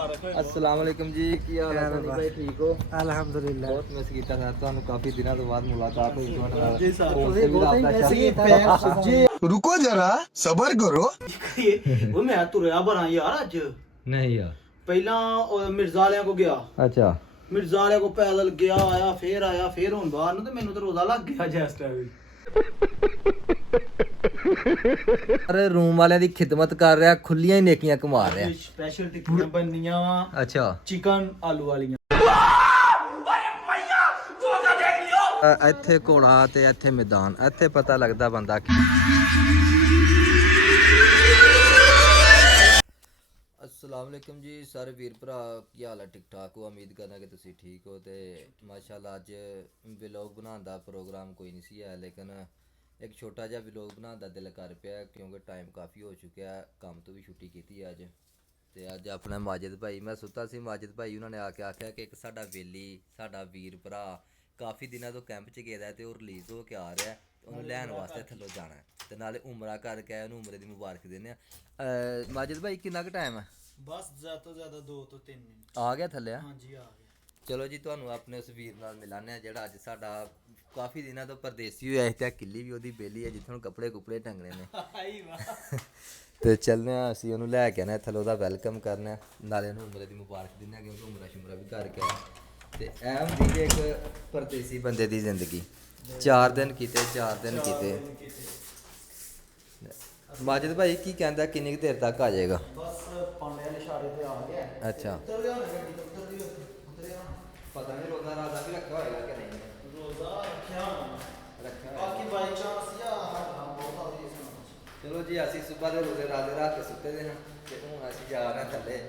अस्सलाम वालेकुम जी, ਕੀ ਹਾਲ ਹੈ ਸਨੀ ਭਾਈ? ਠੀਕ ਹੋ? ਅਲਹਮਦੁਲਿਲਾ। ਬਹੁਤ ਮਿਸ ਕੀਤਾ ਸਰ ਤੁਹਾਨੂੰ, ਕਾਫੀ ਦਿਨਾਂ ਤੋਂ ਬਾਅਦ ਮੁਲਾਕਾਤ ਹੋਈ ਤੁਹਾਡੇ ਨਾਲ। ਜੀ ਸਰ, ਤੁਸੀਂ ਬਹੁਤ ਹੀ ਮਿਸ ਕੀਤਾ ਜੀ। रुको जरा सबर करो। ਉਹ ਮੈਂ ਤੁਰਿਆ ਬਰਾਂ ਯਾਰ ਅੱਜ। ਨਹੀਂ ਯਾਰ, ਪਹਿਲਾਂ ਉਹ ਮਿਰਜ਼ਾ ਵਾਲਿਆਂ ਕੋ ਗਿਆ, ਅੱਛਾ ਮਿਰਜ਼ਾ ਵਾਲਿਆਂ ਕੋ ਪੈਦਲ ਗਿਆ, ਆਇਆ ਫੇਰ ਹੁਣ ਬਾਹਰ ਨੂੰ, ਤੇ ਮੈਨੂੰ ਤਾਂ ਰੋਜ਼ਾ ਲੱਗ ਗਿਆ ਜੈਸ ਟਾਈਮ। ਅਰੇ ਰੂਮ ਵਾਲਿਆਂ ਦੀ ਖਿਦਮਤ ਕਰ ਰਿਹਾ, ਖੁੱਲੀਆਂ ਹੀ ਨੇਕੀਆਂ ਕਮਾ ਰਿਹਾ। ਸਪੈਸ਼ਲ ਟਿੱਕੀਆਂ ਬਣਨੀਆਂ ਵਾ, ਅੱਛਾ, ਚਿਕਨ ਆਲੂ ਵਾਲੀਆਂ। ਇੱਥੇ ਘੋੜਾ ਤੇ ਇੱਥੇ ਮੈਦਾਨ, ਇੱਥੇ ਪਤਾ ਲੱਗਦਾ ਬੰਦਾ ਕੀ। अस्सलाम वालेकुम जी सारे वीर भरा, की हाल है? ठीक ठाक हो? उम्मीद करना कि तुसी ठीक हो। तो माशाल्लाह अज व्लॉग बनाने का प्रोग्राम कोई नहीं सी है, लेकिन एक छोटा जिहा व्लॉग बनाने का दिल कर पिया क्योंकि टाइम काफ़ी हो चुका है, काम तो भी छुट्टी की अज। तो अज अपना माजिद भाई, मैं सुता सी, माजिद भाई उन्होंने आके आख्या कि एक साडा वेली साडा वीर भरा काफ़ी दिनों तो कैंप च गेदा है तो रिलीज़ हो के आ रहा है, ਉਹਨੂੰ ਲੈਣ ਵਾਸਤੇ ਥੱਲੋਂ ਜਾਣਾ ਤੇ ਨਾਲੇ ਉਮਰਾ ਕਰਕੇ ਆਇਆ, ਉਹਨੂੰ ਉਮਰੇ ਦੀ ਮੁਬਾਰਕ ਦਿੰਦੇ ਆ। ਮਾजिद भाई ਕਿੰਨਾ ਕੁ ਟਾਈਮ ਹੈ? ਬਸ ਜ਼ਿਆਦਾ ਤੋਂ ਜ਼ਿਆਦਾ 2 ਤੋਂ 3 ਮਿੰਟ। ਆ ਗਿਆ ਥੱਲੇ? ਹਾਂਜੀ ਆ ਗਿਆ। ਚਲੋ ਜੀ, ਤੁਹਾਨੂੰ ਆਪਣੇ ਉਸ ਵੀਰ ਨਾਲ ਮਿਲਾਨੇ ਆ ਜਿਹੜਾ ਅੱਜ ਸਾਡਾ ਕਾਫੀ ਦਿਨਾਂ ਤੋਂ ਪਰਦੇਸੀ ਹੋਇਆ ਹੈ, ਤੇ ਕਿੱਲੀ ਵੀ ਉਹਦੀ ਬੇਲੀ ਹੈ ਜਿੱਥੋਂ ਕੱਪੜੇ ਕੁਪੜੇ ਟੰਗਣੇ ਨੇ। ਤੇ ਚੱਲਦੇ ਆ, ਅਸੀਂ ਉਹਨੂੰ ਲੈ ਕੇ ਆਣਾ ਥੱਲੇ, ਉਹਦਾ ਵੈਲਕਮ ਕਰਨਾ, ਨਾਲੇ ਉਹਨੂੰ ਉਮਰੇ ਦੀ ਮੁਬਾਰਕ ਦਿੰਦੇ ਆ ਕਿਉਂਕਿ ਉਮਰਾ ਸ਼ੁਮਰਾ ਵੀ ਕਰਕੇ ਆਇਆ। ਤੇ ਇਹ ਹੁੰਦੀ ਜੇ ਇੱਕ ਪਰਦੇਸੀ ਬੰਦੇ ਦੀ ਜ਼ਿੰਦਗੀ, 4 ਦਿਨ ਕੀਤੇ 4 ਦਿਨ ਕੀਤੇ। ਮਾजिद भाई ਕੀ ਕਹਿੰਦਾ, ਕਿੰਨੀ ਕੁ ਦੇਰ ਤੱਕ ਆ ਜਾਏਗਾ? ਬਸ ਪਾਂਡੇ ਵਾਲੇ ਇਸ਼ਾਰੇ ਤੇ ਆ ਗਿਆ। ਅੱਛਾ, ਉੱਤਰ ਗਿਆ ਨਾ ਗੱਡੀ ਤੋਂ, ਉੱਤਰ ਗਿਆ। ਪਤਾ ਨਹੀਂ ਰੋਜ਼ਾ ਰਾਜ਼ਾ ਵੀ ਰੱਖਿਆ ਹੋਏਗਾ ਕਿ ਨਹੀਂ? ਰੋਜ਼ਾ ਰੱਖਿਆ ਰੱਖਿਆ ਬਾਕੀ ਬਾਈ ਚਾਂਸ ਜਾਂ ਹਟਣਾ ਬਹੁਤ ਆ ਜੀ। ਚਲੋ ਜੀ, ਅਸੀਂ ਸਵੇਰ ਦੇ ਰੋਜ਼ੇ ਰਾਜ਼ੇ ਰੱਖ ਕੇ ਸੁੱਤੇ ਦੇ ਹਾਂ ਤੇ ਹੁਣ ਅਸੀਂ ਜਾ ਰਹੇ ਹਾਂ ਥੱਲੇ।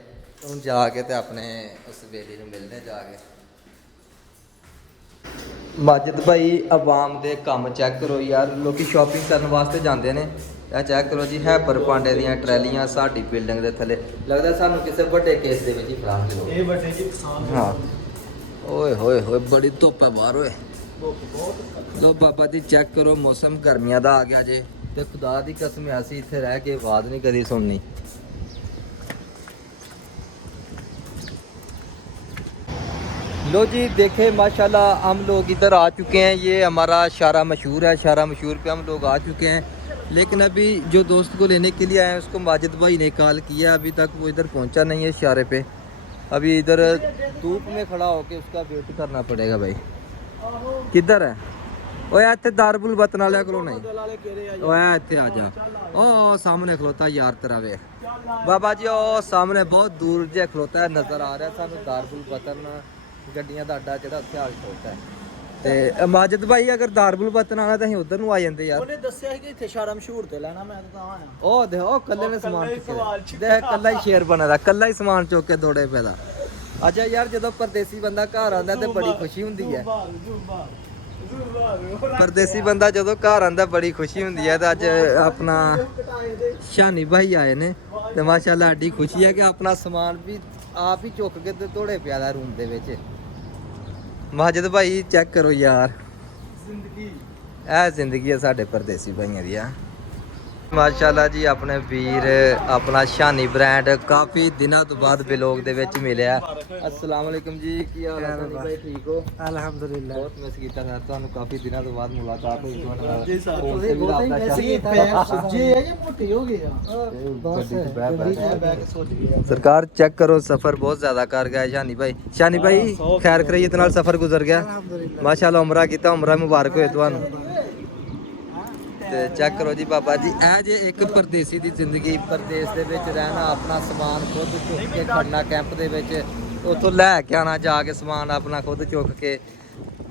ਹੁਣ ਜਾ ਕੇ ਤੇ ਆਪਣੇ ਉਸ ਵੇਲੀ ਨੂੰ ਮਿਲਦੇ ਜਾ ਕੇ। ਮਾजिद भाई आवाम ਦੇ ਕੰਮ ਚੈੱਕ ਕਰੋ ਯਾਰ, ਲੋਕੀ ਸ਼ਾਪਿੰਗ ਕਰਨ ਵਾਸਤੇ ਜਾਂਦੇ ਨੇ। ਇਹ ਚੈੱਕ ਕਰੋ ਜੀ, ਹੈਪਰ ਪਾਂਡੇ ਦੀਆਂ ਟਰੈਲੀਆਂ ਸਾਡੀ ਬਿਲਡਿੰਗ ਦੇ ਥੱਲੇ। ਲੱਗਦਾ ਸਾਨੂੰ ਕਿਸੇ ਵੱਡੇ ਕੇਸ ਦੇ ਵਿੱਚ ਹੀ ਫੜਾ ਕੇ ਲੋ। ਇਹ ਵੱਡੇ ਜੀ ਕਿਸਾਨ ਹਾਂ, ਓਏ ਹੋਏ ਹੋਏ, ਬੜੀ ਧੁੱਪ ਹੈ ਬਾਹਰ ਓਏ। ਬਹੁਤ ਲੋ ਬਾਬਾ ਜੀ ਚੈੱਕ ਕਰੋ, ਮੌਸਮ ਗਰਮੀਆਂ ਦਾ ਆ ਗਿਆ ਜੇ, ਤੇ ਖੁਦਾ ਦੀ ਕਸਮ ਹੈ ਅਸੀਂ ਇੱਥੇ ਰਹਿ ਕੇ ਆਵਾਜ਼ ਨਹੀਂ ਕਦੀ ਸੁਣਨੀ। लो जी देखे माशाल्लाह हम लोग इधर आ चुके हैं, ये हमारा शारा मशहूर है, शारा मशहूर पे हम लोग आ चुके हैं। लेकिन अभी जो दोस्त को लेने के लिए आए हैं उसको माजिद भाई ने कॉल किया, अभी तक वो इधर पहुंचा नहीं है शारे पे। अभी इधर धूप में खड़ा होके उसका वेट करना पड़ेगा। भाई किधर है? ओए इत्थे दारबुल वतन वाले को नहीं, ओए इत्थे आ जा। ओ सामने खलोता यार तेरा वे बाबा जी, ओ सामने बहुत दूर जे खलोता है, नज़र आ रहा है सानू दारबुल वतन ਗੱਡੀਆਂ ਦਾ ਅੱਡਾ ਜਿਹੜਾ ਉੱਥੇ ਆ ਖਲੋਤਾ ਹੈ। ਤੇ ਮਾजिद भाई अगर दारबुल वतन आना ਤਾਂ ਅਸੀਂ ਉਧਰ ਨੂੰ ਆ ਜਾਂਦੇ ਯਾਰ। ਉਹਨੇ ਦੱਸਿਆ ਸੀ ਕਿ ਇੱਥੇ ਸ਼ਾਰਾ ਮਸ਼ਹੂਰ ਤੇ ਲੈਣਾ, ਮੈਂ ਤਾਂ ਆਇਆ। ਉਹ ਦੇ ਉਹ ਕੱਲੇ ਨੇ ਸਮਾਨ ਚੁੱਕਿਆ, ਦੇਖ ਕੱਲਾ ਹੀ ਸ਼ੇਰ ਬਣਦਾ, ਕੱਲਾ ਹੀ ਸਮਾਨ ਚੁੱਕ ਕੇ ਦੌੜੇ ਪੈਦਾ। ਅੱਛਾ ਯਾਰ, ਜਦੋਂ ਪਰਦੇਸੀ ਬੰਦਾ ਘਰ ਆਉਂਦਾ ਤੇ ਬੜੀ ਖੁਸ਼ੀ ਹੁੰਦੀ ਹੈ। ਪਰਦੇਸੀ ਬੰਦਾ ਜਦੋਂ ਘਰ ਆਉਂਦਾ ਬੜੀ ਖੁਸ਼ੀ ਹੁੰਦੀ ਹੈ। ਤੇ ਅੱਜ ਆਪਣਾ ਸ਼ਾਨੀ ਭਾਈ ਆਏ ਨੇ ਤੇ ਮਾਸ਼ਾਅੱਲਾ ਸਾਡੀ ਖੁਸ਼ੀ ਹੈ ਕਿ ਆਪਣਾ ਸਮਾਨ ਵੀ ਆਪ ਹੀ ਚੁੱਕ ਕੇ ਤੇ ਦੌੜੇ ਪਿਆ ਦਾ ਰੂਮ ਦੇ ਵਿੱਚ। माजिद भाई चेक करो यार, जिंदगी है साढ़े परदेसी भाइयों दी। माशाल्लाह जी, अपने वीर अपना शानी ब्रांड काफ़ी दिनों तो बाद व्लॉग दे विच मिलिया। अस्सलाम वालेकुम जी, की हाल है सनी भाई? ठीक हो? अल्हम्दुलिल्लाह। बहुत मिस कीता सर ਤੁਹਾਨੂੰ, ਕਾਫੀ ਦਿਨਾਂ ਤੋਂ ਬਾਅਦ ਮੁਲਾਕਾਤ ਹੋਈ ਤੁਹਾਡੇ ਨਾਲ। ਜੀ ਸਰ, ਤੁਸੀਂ ਬਹੁਤ ਹੀ ਮਿਸ ਕੀਤਾ ਯਾਰ। ਸੱਚੀ ਹੈ ਕਿ ਮੋਟੀ ਹੋ ਗਈ ਆ? ਬਸ ਬੈਕ ਸੋਚ ਗਿਆ। सरकार चेक करो, सफर बहुत ज्यादा कर गया शानी भाई। शानी भाई खैर खरीत नाल सफर गुजर गया माशाल्लाह, उमरा कीता, उमरा मुबारक होए ਤੁਹਾਨੂੰ। ਤੇ ਚੈੱਕ ਕਰੋ ਜੀ ਬਾਬਾ ਜੀ, ਇਹ ਜੇ ਇੱਕ ਪਰਦੇਸੀ ਦੀ ਜ਼ਿੰਦਗੀ, ਪਰਦੇਸ ਦੇ ਵਿੱਚ ਰਹਿਣਾ, ਆਪਣਾ ਸਮਾਨ ਖੁਦ ਚੁੱਕ ਕੇ ਖੜਨਾ ਕੈਂਪ ਦੇ ਵਿੱਚ, ਉੱਥੋਂ ਲੈ ਕੇ ਆਣਾ ਜਾ ਕੇ ਸਮਾਨ ਆਪਣਾ ਖੁਦ ਚੁੱਕ ਕੇ।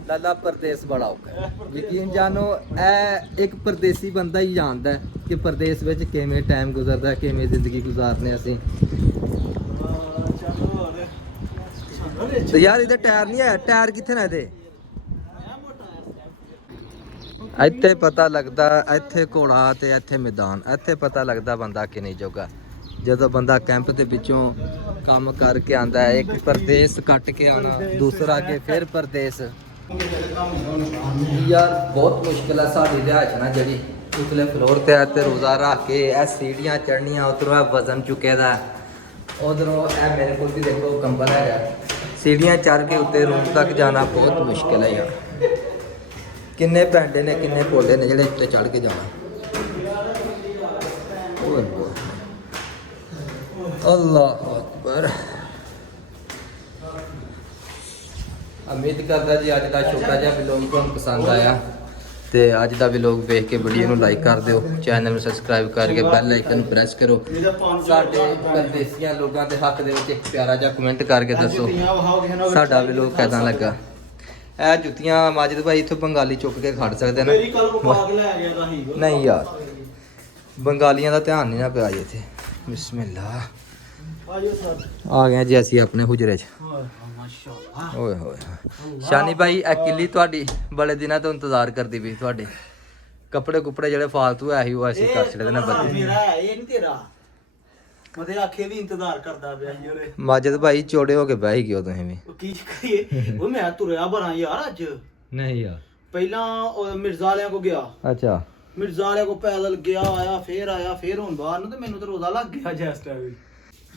ਲਾਲਾ ਪਰਦੇਸ ਬੜਾ ਔਖਾ ਹੈ, ਯਕੀਨ ਜਾਨੋ ਇਹ ਇੱਕ ਪਰਦੇਸੀ ਬੰਦਾ ਹੀ ਜਾਣਦਾ ਕਿ ਪਰਦੇਸ ਵਿੱਚ ਕਿਵੇਂ ਟਾਈਮ ਗੁਜ਼ਰਦਾ, ਕਿਵੇਂ ਜ਼ਿੰਦਗੀ ਗੁਜ਼ਾਰਨੇ ਅਸੀਂ। ਤੇ ਯਾਰ ਇਹਦੇ ਟਾਇਰ ਨਹੀਂ ਹੈ, ਟਾਇਰ ਕਿੱਥੇ ਨੇ ਇਹਦੇ? ਇੱਥੇ ਪਤਾ ਲੱਗਦਾ, ਇੱਥੇ ਘੋੜਾ ਤੇ ਇੱਥੇ ਮੈਦਾਨ, ਇੱਥੇ ਪਤਾ ਲੱਗਦਾ ਬੰਦਾ ਕਿ ਨਹੀਂ ਜੋਗਾ। ਜਦੋਂ ਬੰਦਾ ਕੈਂਪ ਦੇ ਵਿੱਚੋਂ ਕੰਮ ਕਰਕੇ ਆਂਦਾ ਹੈ, ਇੱਕ ਪਰਦੇਸ ਕੱਟ ਕੇ ਆਉਣਾ, ਦੂਸਰਾ ਕੇ ਫਿਰ ਪਰਦੇਸ। ਯਾਰ ਬਹੁਤ ਮੁਸ਼ਕਿਲ ਹੈ ਸਾਡੀ ਰਿਹਾਇਸ਼ ਨਾ, ਜਿਹੜੀ ਉਤਲੇ ਫਲੋਰ ਤੇ ਆ ਤੇ ਰੋਜ਼ਾ ਰੱਖ ਕੇ ਇਹ ਸੀੜੀਆਂ ਚੜ੍ਹਨੀਆਂ, ਉਤਰੋਂ ਵਜ਼ਨ ਚੁੱਕੇ ਦਾ ਉਧਰੋਂ ਇਹ ਮੇਰੇ ਕੋਲ ਵੀ ਦੇਖੋ ਕੰਬਲ ਹੈਗਾ। सीढ़ियाँ चढ़ के उत्ते रूम तक जाना बहुत मुश्किल है यार। किन्ने पैंडे ने किन्ने पौधे ने जेह्ड़े उत्ते चढ़ के जाना। ओए होए अल्लाह अकबर। उम्मीद करदा जी अज दा छोटा जिहा व्लॉग तुहानूं पसंद आया ਤੇ ਅੱਜ ਦਾ ਵਲੌਗ ਵੇਖ ਕੇ ਵੀਡੀਓ ਨੂੰ ਲਾਈਕ ਕਰ ਦਿਓ, ਚੈਨਲ ਨੂੰ ਸਬਸਕ੍ਰਾਈਬ ਕਰਕੇ ਬੈਲ ਆਈਕਨ ਪ੍ਰੈਸ ਕਰੋ। ਸਾਡੇ ਪਰਦੇਸੀਆਂ ਲੋਕਾਂ ਦੇ ਹੱਕ ਦੇ ਵਿੱਚ ਇੱਕ ਪਿਆਰਾ ਜਿਹਾ ਕਮੈਂਟ ਕਰਕੇ ਦੱਸੋ ਸਾਡਾ ਵਲੌਗ ਕਿਦਾਂ ਲੱਗਾ। ਇਹ ਜੁੱਤੀਆਂ ਮਾਜਿਦ ਭਾਈ ਇੱਥੋਂ ਬੰਗਾਲੀ ਚੁੱਕ ਕੇ ਖੜ ਸਕਦੇ ਨੇ। ਮੇਰੀ ਕੱਲ ਵਿਭਾਗ ਲੈ ਗਿਆ ਤਾਂ ਹੀ ਨਹੀਂ ਯਾਰ ਬੰਗਾਲੀਆਂ ਦਾ ਧਿਆਨ ਨਹੀਂ ਨਾ ਪਿਆ ਜੀ ਇੱਥੇ। ਬਿਸਮਿਲ੍ਲਾ ਆਜੋ ਸਰ ਆ ਗਏ ਜੀ ਅਸੀਂ ਆਪਣੇ ਹੁਜਰੇ 'ਚ। ਮਾਸ਼ਾਅੱਲਾ ਓਏ ਹੋਏ ਸ਼ਾਨੀ ਭਾਈ ਇਹ ਕਿੱਲੀ ਤੁਹਾਡੀ ਬੜੇ ਦਿਨਾਂ ਤੋਂ ਇੰਤਜ਼ਾਰ ਕਰਦੀ ਪਈ ਤੁਹਾਡੇ। ਕੱਪੜੇ ਕੁਪੜੇ ਜਿਹੜੇ ਫਾਲਤੂ ਹੈ ਸੀ ਉਹ ਅਸੀਂ ਕਰ ਛੱਡਦੇ ਨੇ ਬੱਚੇ। ਮੇਰਾ ਹੈ ਇਹ ਨਹੀਂ ਤੇਰਾ ਮਤੇ ਆਖੇ ਵੀ ਇੰਤਜ਼ਾਰ ਕਰਦਾ ਪਿਆ ਸੀ ਉਹਰੇ। ਮਾਜਿਦ ਭਾਈ ਚੋੜੇ ਹੋ ਕੇ ਬਹਿ ਗਏ ਹੋ ਤੁਸੀਂ ਵੀ। ਉਹ ਕੀ ਕਰੀਏ ਉਹ ਮੈਂ ਤੁਰਿਆ ਬਰਾਂ ਯਾਰ ਅੱਜ। ਨਹੀਂ ਯਾਰ ਪਹਿਲਾਂ ਉਹ ਮਿਰਜ਼ਾ ਵਾਲਿਆਂ ਕੋ ਗਿਆ। ਅੱਛਾ ਮਿਰਜ਼ਾ ਵਾਲਿਆਂ ਕੋ ਪੈਦਲ ਗਿਆ ਆਇਆ ਫੇਰ ਹੁਣ ਬਾਹਰ ਨੂੰ ਤੇ ਮੈਨੂੰ ਤਾਂ ਰੋਜ਼ਾ ਲੱਗ ਗਿਆ ਜੈਸ ਟਾਈਮ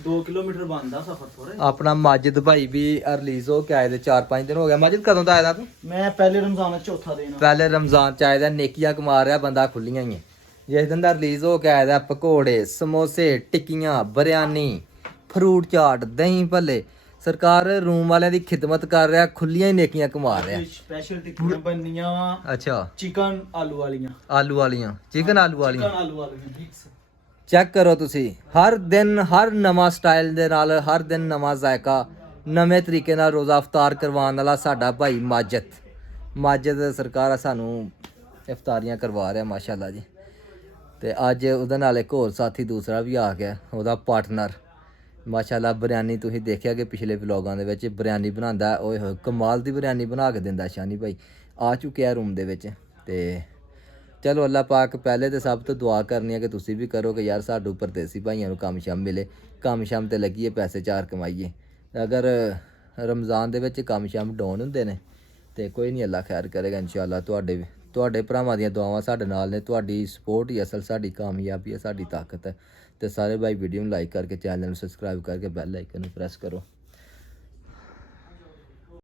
2 ਕਿਲੋਮੀਟਰ ਬਣਦਾ ਸਫ਼ਰ ਥੋੜੇ। ਆਪਣਾ ਮਾਜਿਦ ਭਾਈ ਵੀ ਰਿਲੀਜ਼ ਹੋ ਕੇ ਆਏ ਤੇ 4-5 ਦਿਨ ਹੋ ਗਿਆ। ਮਾਜਿਦ ਕਦੋਂ ਦਾ ਆਇਆ ਤੂੰ? ਮੈਂ ਪਹਿਲੇ ਰਮਜ਼ਾਨ ਦਾ ਚੌਥਾ ਦਿਨ ਪਹਿਲੇ ਰਮਜ਼ਾਨ ਚ ਆਇਆ ਦਾ। ਨੇਕੀਆਂ ਕਮਾ ਰਿਹਾ ਬੰਦਾ ਖੁੱਲੀਆਂ ਹੀ ਹੈ। ਜਿਸ ਦਿਨ ਦਾ ਰਿਲੀਜ਼ ਹੋ ਕੇ ਆਇਆ ਦਾ ਪਕੌੜੇ ਸਮੋਸੇ ਟਿੱਕੀਆਂ ਬਰਿਆਨੀ ਫਰੂਟ ਚਾਟ ਦਹੀਂ ਭੱਲੇ ਸਰਕਾਰ ਰੂਮ ਵਾਲਿਆਂ ਦੀ ਖਿਦਮਤ ਕਰ ਰਿਹਾ, ਖੁੱਲੀਆਂ ਹੀ ਨੇਕੀਆਂ ਕਮਾ ਰਿਹਾ। ਸਪੈਸ਼ਲ ਟਿੱਕੀਆਂ ਬਣਨੀਆਂ ਵਾ। ਅੱਛਾ ਚਿਕਨ ਆਲੂ ਵਾਲੀਆਂ ਆਲੂ ਵਾਲੀਆਂ ਚਿਕਨ ਆਲੂ ਵਾਲੀਆਂ ਚਿਕਨ ਆਲੂ ਵਾਲੀਆਂ ਮਿਕਸ। ਚੈੱਕ ਕਰੋ ਤੁਸੀਂ ਹਰ ਦਿਨ ਹਰ ਨਵਾਂ ਸਟਾਈਲ ਦੇ ਨਾਲ ਹਰ ਦਿਨ ਨਵਾਂ ਜ਼ਾਇਕਾ ਨਵੇਂ ਤਰੀਕੇ ਨਾਲ ਰੋਜ਼ਾ ਇਫਤਾਰ ਕਰਵਾਉਣ ਵਾਲਾ ਸਾਡਾ ਭਾਈ ਮਾਜਿਦ ਸਰਕਾਰ ਸਾਨੂੰ ਇਫਤਾਰੀਆਂ ਕਰਵਾ ਰਿਹਾ ਮਾਸ਼ਾਅੱਲਾ ਜੀ। ਤੇ ਅੱਜ ਉਹਦੇ ਨਾਲ ਇੱਕ ਹੋਰ ਸਾਥੀ ਦੂਸਰਾ ਵੀ ਆ ਗਿਆ, ਉਹਦਾ ਪਾਰਟਨਰ ਮਾਸ਼ਾਅੱਲਾ। ਬਿਰਿਆਨੀ ਤੁਸੀਂ ਦੇਖਿਆ ਕਿ ਪਿਛਲੇ ਵਲੋਗਾਂ ਦੇ ਵਿੱਚ ਬਿਰਿਆਨੀ ਬਣਾਉਂਦਾ। ਓਏ ਹੋਏ ਕਮਾਲ ਦੀ ਬਿਰਿਆਨੀ ਬਣਾ ਕੇ ਦਿੰਦਾ ਸ਼ਾਨੀ ਭਾਈ। ਆ ਚੁੱਕਿਆ ਰੂਮ ਦੇ ਵਿੱਚ। ਤੇ ਚਲੋ ਅੱਲਾਹ ਪਾਕ ਪਹਿਲੇ ਤੇ ਸਭ ਤੋਂ ਦੁਆ ਕਰਨੀ ਹੈ ਕਿ ਤੁਸੀਂ ਵੀ ਕਰੋ ਕਿ ਯਾਰ ਸਾਡੇ ਪਰਦੇਸੀ ਭਾਈਆਂ ਨੂੰ ਕੰਮ ਸ਼ਾਮ ਮਿਲੇ, ਕੰਮ ਸ਼ਾਮ ਤੇ ਲੱਗੀਏ, ਪੈਸੇ ਚਾਰ ਕਮਾਈਏ। ਅਗਰ ਰਮਜ਼ਾਨ ਦੇ ਵਿੱਚ ਕੰਮ ਸ਼ਾਮ ਡਾਊਨ ਹੁੰਦੇ ਨੇ ਤੇ ਕੋਈ ਨਹੀਂ, ਅੱਲਾਹ ਖੈਰ ਕਰੇਗਾ ਇਨਸ਼ਾਅੱਲਾ। ਤੁਹਾਡੇ ਭਰਾਵਾਂ ਦੀਆਂ ਦੁਆਵਾਂ ਸਾਡੇ ਨਾਲ ਨੇ। ਤੁਹਾਡੀ ਸਪੋਰਟ ਹੀ ਅਸਲ ਸਾਡੀ ਕਾਮਯਾਬੀ ਹੈ, ਸਾਡੀ ਤਾਕਤ ਹੈ। ਤੇ ਸਾਰੇ ਭਾਈ ਵੀਡੀਓ ਨੂੰ ਲਾਈਕ ਕਰਕੇ ਚੈਨਲ ਨੂੰ ਸਬਸਕ੍ਰਾਈਬ ਕਰਕੇ ਬੈਲ ਆਈਕਨ ਨੂੰ ਪ੍ਰੈਸ ਕਰੋ।